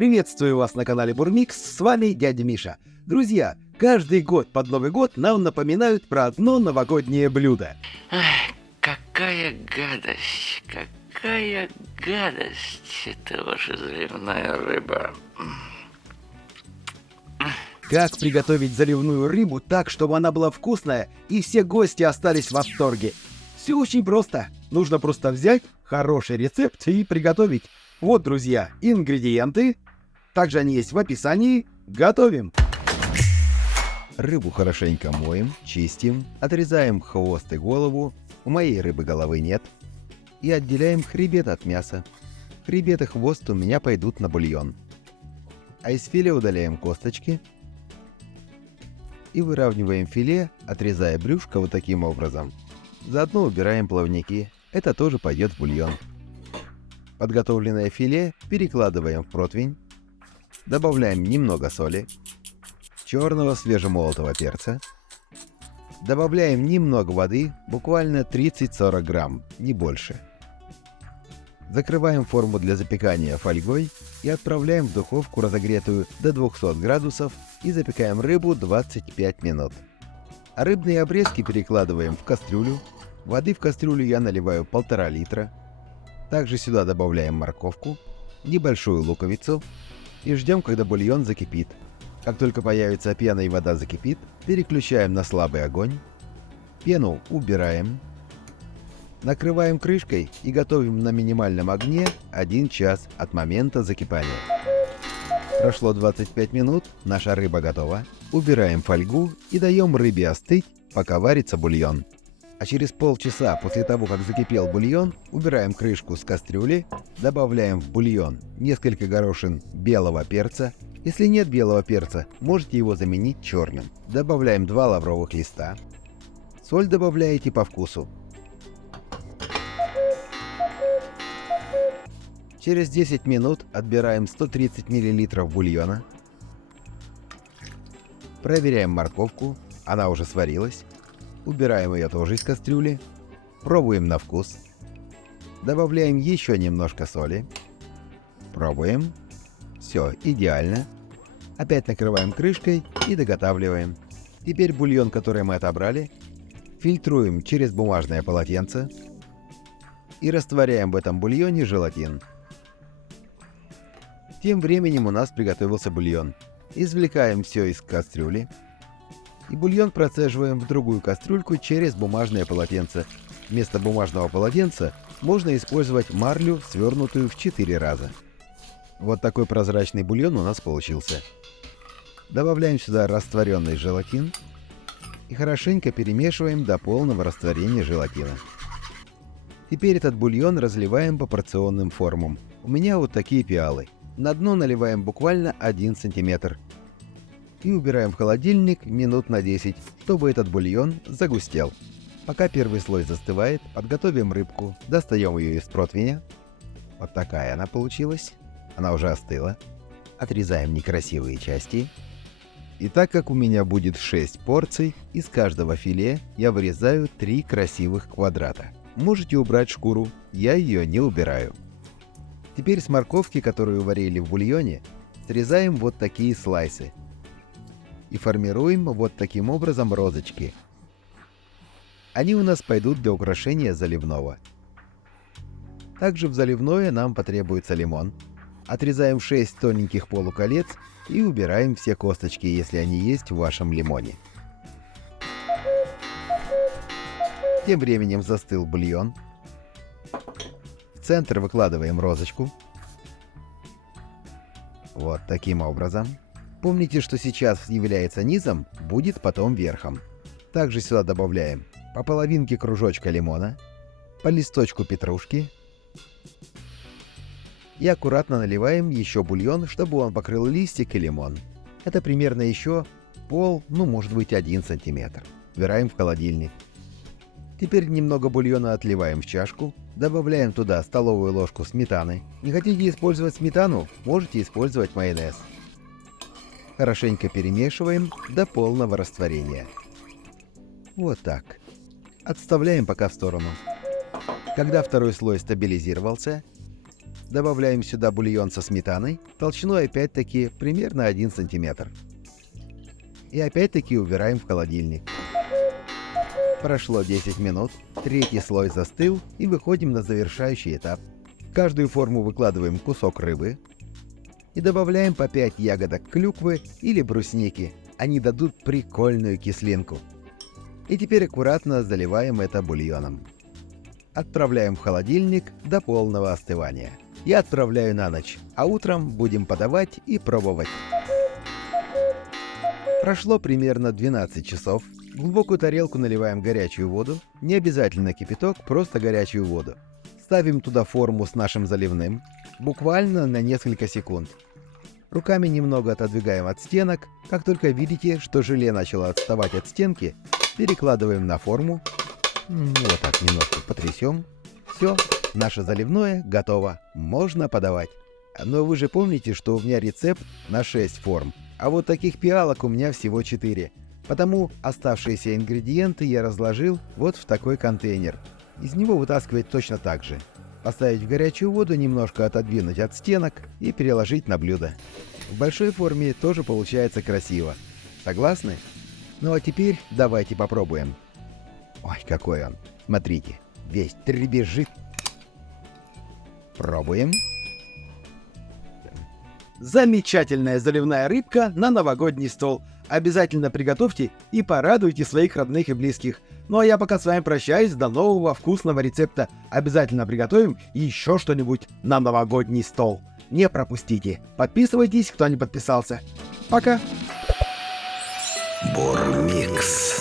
Приветствую вас на канале Бурмикс, с вами дядя Миша. Друзья, каждый год под Новый год нам напоминают про одно новогоднее блюдо. Ах, какая гадость, это ваша заливная рыба. Как приготовить заливную рыбу так, чтобы она была вкусная и все гости остались в восторге? Все очень просто. Нужно просто взять хороший рецепт и приготовить. Вот, друзья, ингредиенты. Также они есть в описании. Готовим! Рыбу хорошенько моем, чистим, отрезаем хвост и голову. У моей рыбы головы нет. И отделяем хребет от мяса. Хребет и хвост у меня пойдут на бульон. А из филе удаляем косточки. И выравниваем филе, отрезая брюшко вот таким образом. Заодно убираем плавники. Это тоже пойдет в бульон. Подготовленное филе перекладываем в противень. Добавляем немного соли, черного свежемолотого перца. Добавляем немного воды, буквально 30-40 грамм, не больше. Закрываем форму для запекания фольгой и отправляем в духовку, разогретую до 200 градусов, и запекаем рыбу 25 минут. А рыбные обрезки перекладываем в кастрюлю. Воды в кастрюлю я наливаю 1,5 литра. Также сюда добавляем морковку, небольшую луковицу и ждем, когда бульон закипит. Как только появится пена и вода закипит, переключаем на слабый огонь. Пену убираем. Накрываем крышкой и готовим на минимальном огне 1 час от момента закипания. Прошло 25 минут, наша рыба готова. Убираем фольгу и даем рыбе остыть, пока варится бульон. А через полчаса после того, как закипел бульон, убираем крышку с кастрюли, добавляем в бульон несколько горошин белого перца. Если нет белого перца, можете его заменить черным. Добавляем 2 лавровых листа. Соль добавляете по вкусу. Через 10 минут отбираем 130 мл бульона. Проверяем морковку, она уже сварилась. Убираем ее тоже из кастрюли. Пробуем на вкус. Добавляем еще немножко соли. Пробуем. Все, идеально. Опять накрываем крышкой и доготавливаем. Теперь бульон, который мы отобрали, фильтруем через бумажное полотенце и растворяем в этом бульоне желатин. Тем временем у нас приготовился бульон. Извлекаем все из кастрюли. И бульон процеживаем в другую кастрюльку через бумажное полотенце. Вместо бумажного полотенца можно использовать марлю, свернутую в 4 раза. Вот такой прозрачный бульон у нас получился. Добавляем сюда растворенный желатин и хорошенько перемешиваем до полного растворения желатина. Теперь этот бульон разливаем по порционным формам. У меня вот такие пиалы. На дно наливаем буквально 1 см. И убираем в холодильник минут на 10, чтобы этот бульон загустел. Пока первый слой застывает, подготовим рыбку, достаем ее из противня. Вот такая она получилась. Она уже остыла. Отрезаем некрасивые части. И так как у меня будет 6 порций, из каждого филе я вырезаю 3 красивых квадрата. Можете убрать шкуру, я ее не убираю. Теперь с морковки, которую варили в бульоне, срезаем вот такие слайсы. И формируем вот таким образом розочки. Они у нас пойдут для украшения заливного. Также в заливное нам потребуется лимон. Отрезаем 6 тоненьких полуколец и убираем все косточки, если они есть в вашем лимоне. Тем временем застыл бульон. В центр выкладываем розочку. Вот таким образом. Помните, что сейчас является низом, будет потом верхом. Также сюда добавляем по половинке кружочка лимона, по листочку петрушки. И аккуратно наливаем еще бульон, чтобы он покрыл листик и лимон. Это примерно еще может быть 1 см. Убираем в холодильник. Теперь немного бульона отливаем в чашку. Добавляем туда столовую ложку сметаны. Не хотите использовать сметану? Можете использовать майонез. Хорошенько перемешиваем до полного растворения. Вот так. Отставляем пока в сторону. Когда второй слой стабилизировался, Добавляем сюда бульон со сметаной, толщиной опять-таки примерно 1 см. И опять-таки убираем в холодильник. Прошло 10 минут, третий слой застыл и выходим на завершающий этап. В каждую форму выкладываем кусок рыбы и добавляем по 5 ягодок клюквы или брусники. Они дадут прикольную кислинку. И теперь аккуратно заливаем это бульоном. Отправляем в холодильник до полного остывания. Я отправляю на ночь, а утром будем подавать и пробовать. Прошло примерно 12 часов. В глубокую тарелку наливаем горячую воду. Не обязательно кипяток, просто горячую воду. Ставим туда форму с нашим заливным. Буквально на несколько секунд. Руками немного отодвигаем от стенок. Как только видите, что желе начало отставать от стенки, перекладываем на форму. Вот так немножко потрясем. Все, наше заливное готово. Можно подавать. Но вы же помните, что у меня рецепт на 6 форм. А вот таких пиалок у меня всего 4. Потому оставшиеся ингредиенты я разложил вот в такой контейнер. Из него вытаскивать точно так же. Поставить в горячую воду, немножко отодвинуть от стенок и переложить на блюдо. В большой форме тоже получается красиво. Согласны? Ну а теперь давайте попробуем. Ой, какой он. Смотрите, весь дребезжит. Пробуем. Замечательная заливная рыбка на новогодний стол. Обязательно приготовьте и порадуйте своих родных и близких. Ну а я пока с вами прощаюсь, до нового вкусного рецепта. Обязательно приготовим еще что-нибудь на новогодний стол. Не пропустите. Подписывайтесь, кто не подписался. Пока. Бормикс.